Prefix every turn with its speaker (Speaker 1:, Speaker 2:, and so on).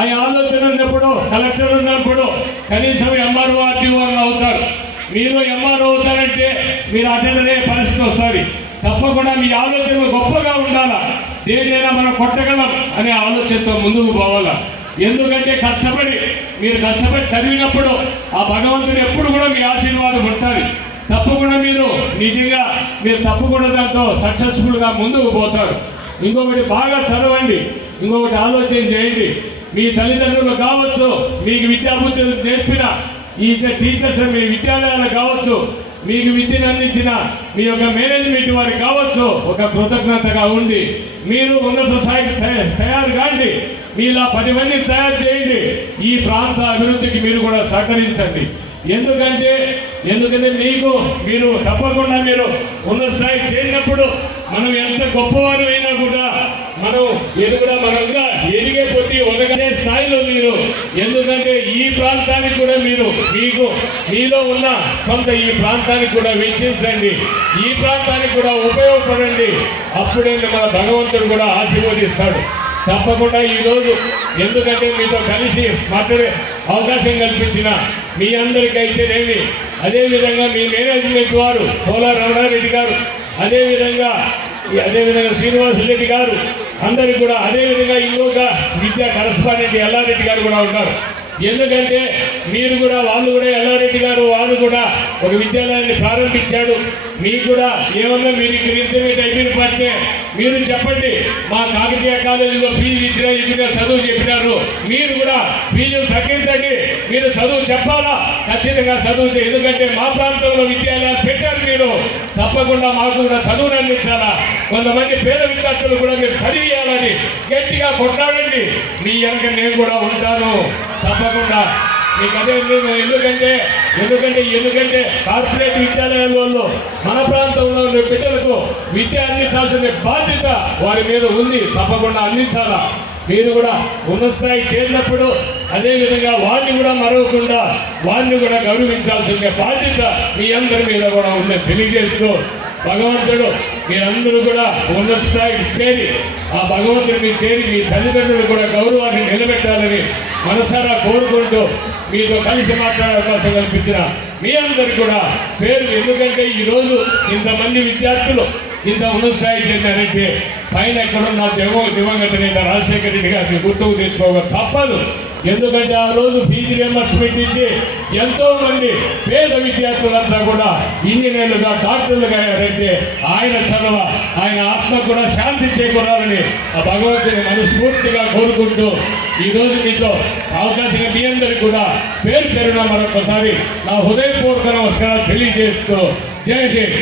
Speaker 1: ఆ ఆలోచన ఉన్నప్పుడు కలెక్టర్ ఉన్నప్పుడు కనీసం ఎంఆర్ఓ ఆర్టీఓ అవుతారు. మీరు ఎంఆర్ఓ అవుతారంటే మీరు అటెండ్ అయ్యే పరిస్థితి వస్తుంది. తప్పకుండా మీ ఆలోచన గొప్పగా ఉండాలా? దేన్నైనా మనం కొట్టగలం అనే ఆలోచనతో ముందుకు పోవాలా? ఎందుకంటే కష్టపడి మీరు కష్టపడి చదివినప్పుడు ఆ భగవంతుడు ఎప్పుడు కూడా మీ ఆశీర్వాదం ఉంటుంది. తప్పకుండా మీరు నిజంగా మీరు తప్పకుండా దాంతో సక్సెస్ఫుల్గా ముందుకు పోతారు. ఇంకొకటి బాగా చదవండి. ఇంకొకటి ఆలోచన చేయండి. మీ తల్లిదండ్రులు కావచ్చు మీకు విద్యాబుద్ధులు నేర్పిన ఈ టీచర్స్ మీ విద్యాలయాలు కావచ్చు మీకు విద్యను అందించిన మీ యొక్క మేనేజ్మెంట్ వారికి కావచ్చు ఒక కృతజ్ఞతగా ఉండి మీరు ఉన్నత స్థాయికి తయారు కాండి మీలా పది మందిని తయారు చేయండి ఈ ప్రాంత అభివృద్ధికి మీరు కూడా సహకరించండి. ఎందుకంటే ఎందుకంటే మీకు మీరు తప్పకుండా మీరు ఉన్న స్థాయి చేరినప్పుడు మనం ఎంత గొప్పవారు అయినా కూడా మనం కూడా మనంగా ఎదిగే కొద్దీ మీరు. ఎందుకంటే ఈ ప్రాంతానికి కూడా మీరు మీకు మీలో ఉన్న కొంత ఈ ప్రాంతానికి కూడా వెచ్చించండి ఈ ప్రాంతానికి కూడా ఉపయోగపడండి. అప్పుడే మన భగవంతుడు కూడా ఆశీర్వదిస్తాడు. తప్పకుండా ఈరోజు ఎందుకంటే మీతో కలిసి మాట్లాడే అవకాశం కల్పించిన మీ అందరికైతేనేమి అదేవిధంగా మీ మేనేజ్మెంట్ వారు పోలా రమణారెడ్డి గారు అదేవిధంగా అదేవిధంగా శ్రీనివాసరెడ్డి గారు అందరికీ కూడా అదేవిధంగా ఇంకొక విద్యా కరస్పాండెంట్ ఎల్లారెడ్డి గారు కూడా ఉన్నారు. ఎందుకంటే మీరు కూడా వాళ్ళు కూడా ఎల్లారెడ్డి గారు వారు కూడా ఒక విద్యాలయాన్ని ప్రారంభించాడు మీకు కూడా ఏమన్నా మీరు ఇక్కడ ఇంటర్మీడియట్ అయిపోయిన పడితే మీరు చెప్పండి మా కాకతీయ కాలేజీలో ఫీజులు ఇచ్చినా ఇక్కడ చదువు చెప్పినారు. మీరు కూడా ఫీజులు తగ్గించండి. మీరు చదువు చెప్పాలా? ఖచ్చితంగా చదువుతే. ఎందుకంటే మా ప్రాంతంలో విద్యాలయాలు పెట్టారు మీరు. తప్పకుండా మాకు కూడా చదువును అందించాలా? కొంతమంది పేద విద్యార్థులు కూడా మీరు చదివియాలని గట్టిగా కొట్లాడండి. మీ వెనక నేను కూడా ఉంటాను. తప్పకుండా. మీకు అదే ఎందుకంటే ఎందుకంటే ఎందుకంటే కార్పొరేట్ విద్యాలయాల వాళ్ళు మన ప్రాంతంలో ఉన్న బిడ్డలకు విద్య అందించాల్సిన బాధ్యత వారి మీద ఉంది. తప్పకుండా అందించాలా? మీరు కూడా ఉన్న స్థాయి చేరినప్పుడు అదేవిధంగా వారిని కూడా మరవకుండా వారిని కూడా గౌరవించాల్సిన బాధ్యత మీ అందరి మీద కూడా ఉందని తెలియజేస్తూ భగవంతుడు మీరందరూ కూడా ఉన్న స్థాయికి చేరి ఆ భగవంతుని మీరు చేరి మీ తల్లిదండ్రులు కూడా గౌరవాన్ని నిలబెట్టాలని మనసారా కోరుకుంటూ మీతో కలిసి మాట్లాడే అవకాశం కల్పించిన మీ అందరు కూడా పేరు. ఎందుకంటే ఈరోజు ఇంతమంది విద్యార్థులు ఇంత ఉన్నత స్థాయికి చెందారంటే పైన ఎక్కడున్న దేవ దివంగత నేత రాజశేఖర రెడ్డి గారిని గుర్తుకు తెచ్చుకోక తప్పదు. ఎందుకంటే ఆ రోజు ఫీజు రియంబర్స్మెంట్ ఇచ్చి ఎంతో మంది పేద విద్యార్థులంతా కూడా ఇంజనీర్లుగా డాక్టర్లుగా అయ్యారంటే ఆయన చదవ ఆయన ఆత్మ కూడా శాంతి చేకూరాలని ఆ భగవంతుని మనస్ఫూర్తిగా కోరుకుంటూ ఈరోజు మీతో అవకాశం మీ అందరికి కూడా పేరు పేరున మరొకసారి నా హృదయపూర్వక నమస్కారాలు తెలియజేస్తూ జై హింద్.